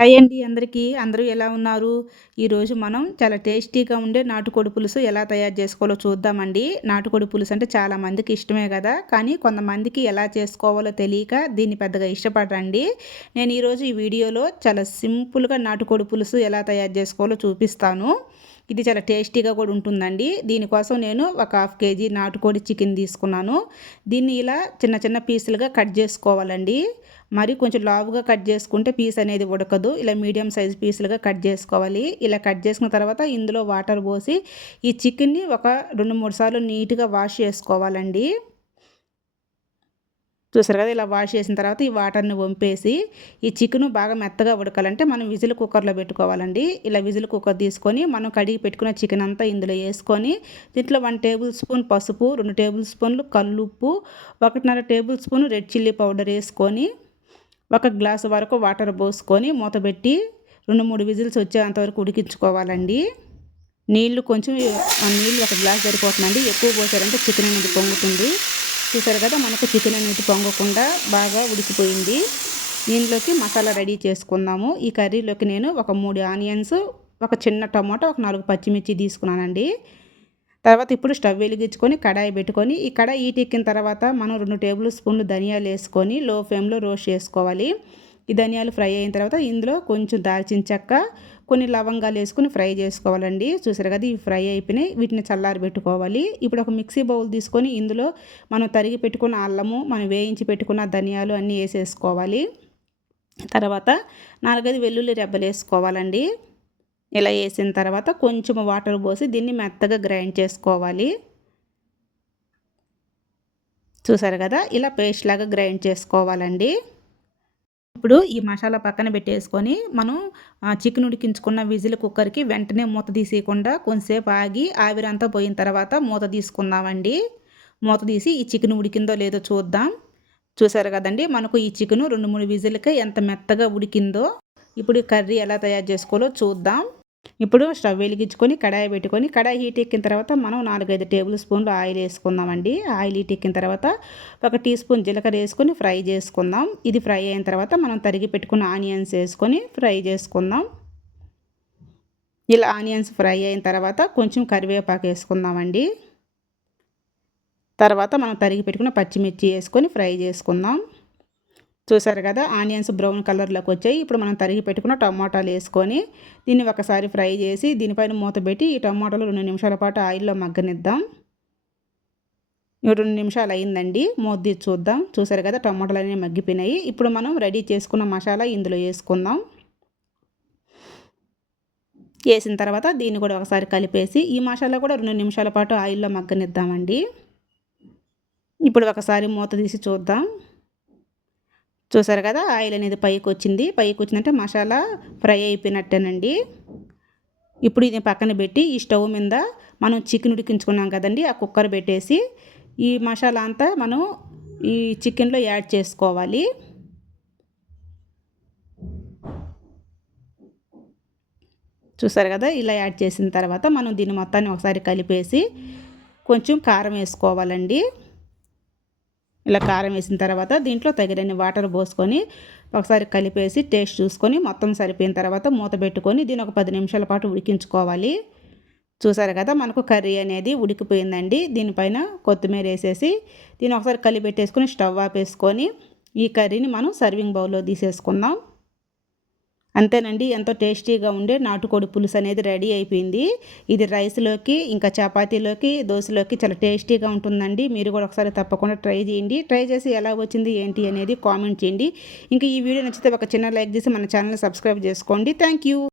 Hi అండి అందరికీ. అందరూ ఎలా ఉన్నారు? ఈరోజు మనం చాలా టేస్టీగా ఉండే నాటుకోడి పులుసు ఎలా తయారు చేసుకోవాలో చూద్దామండి. నాటుకోడి పులుసు అంటే చాలా మందికి ఇష్టమే కదా. కానీ కొంతమందికి ఎలా చేసుకోవాలో తెలియక దీన్ని పెద్దగా ఇష్టపడరండి. నేను ఈరోజు ఈ వీడియోలో చాలా సింపుల్గా నాటుకోడి పులుసు ఎలా తయారు చేసుకోవాలో చూపిస్తాను. ఇది చాలా టేస్టీగా కూడా ఉంటుందండి. దీనికోసం నేను ఒక హాఫ్ కేజీ నాటుకోడి చికెన్ తీసుకున్నాను. దీన్ని ఇలా చిన్న చిన్న పీసులుగా కట్ చేసుకోవాలండి. మరి కొంచెం లావుగా కట్ చేసుకుంటే పీస్ అనేది ఉడకదు. ఇలా మీడియం సైజ్ పీసులుగా కట్ చేసుకోవాలి. ఇలా కట్ చేసుకున్న తర్వాత ఇందులో వాటర్ పోసి ఈ చికెన్ని ఒక రెండు మూడు సార్లు నీట్గా వాష్ చేసుకోవాలండి. చూసారు కదా ఇలా వాష్ చేసిన తర్వాత ఈ వాటర్ని వంపేసి ఈ చికెను బాగా మెత్తగా ఉడకాలంటే మనం విజిల్ కుక్కర్లో పెట్టుకోవాలండి. ఇలా విజిల్ కుక్కర్ తీసుకొని మనం కడిగి పెట్టుకున్న చికెన్ అంతా ఇందులో వేసుకొని దీంట్లో వన్ టేబుల్ స్పూన్ పసుపు రెండు టేబుల్ స్పూన్లు కల్లుప్పు ఒకటిన్నర table spoon red chilli powder వేసుకొని ఒక గ్లాసు వరకు వాటర్ పోసుకొని మూతబెట్టి రెండు మూడు విజిల్స్ వచ్చేంతవరకు ఉడికించుకోవాలండి. నీళ్ళు కొంచెం నీళ్ళు ఒక గ్లాస్ సరిపోతుందండి. ఎక్కువ పోసారంటే చికెన్ అనేది పొంగుతుంది. చూసారు కదా మనకు చికెన్ అనేది పొంగకుండా బాగా ఉడికిపోయింది. దీనిలోకి మసాలా రెడీ చేసుకుందాము. ఈ కర్రీలోకి నేను ఒక మూడు ఆనియన్స్ ఒక చిన్న టమాటో ఒక నాలుగు పచ్చిమిర్చి తీసుకున్నానండి. తర్వాత ఇప్పుడు స్టవ్ వెలిగించుకొని కడాయి పెట్టుకొని ఈ కడాయి ఈటెక్కిన తర్వాత మనం రెండు టేబుల్ స్పూన్లు ధనియాలు వేసుకొని లో ఫ్లేమ్లో రోస్ట్ చేసుకోవాలి. ఈ ధనియాలు ఫ్రై అయిన తర్వాత ఇందులో కొంచెం దాల్చిన చెక్క కొన్ని లవంగాలు వేసుకుని ఫ్రై చేసుకోవాలండి. చూసారు కదా ఇవి ఫ్రై అయిపోయినాయి. వీటిని చల్లారి పెట్టుకోవాలి. ఇప్పుడు ఒక మిక్సీ బౌల్ తీసుకొని ఇందులో మనం తరిగి పెట్టుకున్న అల్లము మనం వేయించి పెట్టుకున్న ధనియాలు అన్నీ వేసేసుకోవాలి. తర్వాత నాలుగైదు వెల్లుల్లి రెబ్బలు వేసుకోవాలండి. ఇలా వేసిన తర్వాత కొంచెం వాటర్ పోసి దీన్ని మెత్తగా గ్రైండ్ చేసుకోవాలి. చూసారు కదా ఇలా పేస్ట్ లాగా గ్రైండ్ చేసుకోవాలండి. ఇప్పుడు ఈ మసాలా పక్కన పెట్టేసుకొని మనం చికెన్ ఉడికించుకున్న విజిల్ కుక్కర్కి వెంటనే మూత తీసేయకుండా కొంతసేపు ఆగి ఆవిరంతా పోయిన తర్వాత మూత తీసుకుందామండి. మూత తీసి ఈ చికెన్ ఉడికిందో లేదో చూద్దాం. చూసారు కదండి మనకు ఈ చికెను రెండు మూడు విజిల్కి ఎంత మెత్తగా ఉడికిందో. ఇప్పుడు కర్రీ ఎలా తయారు చేసుకోవాలో చూద్దాం. ఇప్పుడు స్టవ్ వెలిగించుకొని కడాయి పెట్టుకొని కడాయి హీట్ ఎక్కిన తర్వాత మనం నాలుగైదు టేబుల్ స్పూన్లు ఆయిల్ వేసుకుందామండి. ఆయిల్ హీట్ ఎక్కిన తర్వాత ఒక టీ స్పూన్ జీలకర్ర వేసుకొని ఫ్రై చేసుకుందాం. ఇది ఫ్రై అయిన తర్వాత మనం తరిగి పెట్టుకున్న ఆనియన్స్ వేసుకొని ఫ్రై చేసుకుందాం. ఇలా ఆనియన్స్ ఫ్రై అయిన తర్వాత కొంచెం కరివేపాకు వేసుకుందామండి. తర్వాత మనం తరిగి పెట్టుకున్న పచ్చిమిర్చి వేసుకొని ఫ్రై చేసుకుందాం. చూసారు కదా? ఆనియన్స్ బ్రౌన్ కలర్లోకి వచ్చాయి. ఇప్పుడు మనం తరిగి పెట్టుకున్న టమాటాలు వేసుకొని దీన్ని ఒకసారి ఫ్రై చేసి దీనిపైన మూత పెట్టి ఈ టమాటాలు రెండు నిమిషాల పాటు ఆయిల్లో మగ్గనిద్దాం. రెండు నిమిషాలు అయిందండి. మూత చూద్దాం. చూసారు కదా? టమాటాలు అనేవి మగ్గిపోయినాయి. ఇప్పుడు మనం రెడీ చేసుకున్న మసాలా ఇందులో వేసుకుందాం. వేసిన తర్వాత దీన్ని కూడా ఒకసారి కలిపేసి ఈ మసాలా కూడా రెండు నిమిషాల పాటు ఆయిల్లో మగ్గనిద్దామండి. ఇప్పుడు ఒకసారి మూత తీసి చూద్దాం. చూసారు కదా ఆయిల్ అనేది పైకి వచ్చింది. పైకి వచ్చిందంటే మసాలా ఫ్రై అయిపోయినట్టేనండి. ఇప్పుడు ఇది పక్కన పెట్టి ఈ స్టవ్ మీద మనం చికెన్ ఉడికించుకున్నాం కదండి ఆ కుక్కర్ పెట్టేసి ఈ మసాలా అంతా మనం ఈ చికెన్లో యాడ్ చేసుకోవాలి. చూసారు కదా ఇలా యాడ్ చేసిన తర్వాత మనం దీన్ని మొత్తాన్ని ఒకసారి కలిపేసి కొంచెం కారం వేసుకోవాలండి. ఇలా కారం వేసిన తర్వాత దీంట్లో తగినన్ని వాటర్ పోసుకొని ఒకసారి కలిపేసి టేస్ట్ చూసుకొని మొత్తం సరిపోయిన తర్వాత మూత పెట్టుకొని దీని ఒక పది నిమిషాల పాటు ఉడికించుకోవాలి. చూసారు కదా మనకు కర్రీ అనేది ఉడికిపోయిందండి. దీనిపైన కొత్తిమీర వేసేసి దీన్ని ఒకసారి కలిపెట్టేసుకొని స్టవ్ ఆపేసుకొని ఈ కర్రీని మనం సర్వింగ్ బౌల్లో తీసేసుకుందాం. అంతేనండి ఎంతో టేస్టీగా ఉండే నాటుకోడి పులుసు అనేది రెడీ అయిపోయింది. ఇది రైస్లోకి ఇంకా చపాతీలోకి దోశలోకి చాలా టేస్టీగా ఉంటుందండి. మీరు కూడా ఒకసారి తప్పకుండా ట్రై చేయండి. ట్రై చేసి ఎలా వచ్చింది ఏంటి అనేది కామెంట్ చేయండి. ఇంకా ఈ వీడియో నచ్చితే ఒక చిన్న లైక్ చేసి మన ఛానల్ సబ్స్క్రైబ్ చేసుకోండి. థ్యాంక్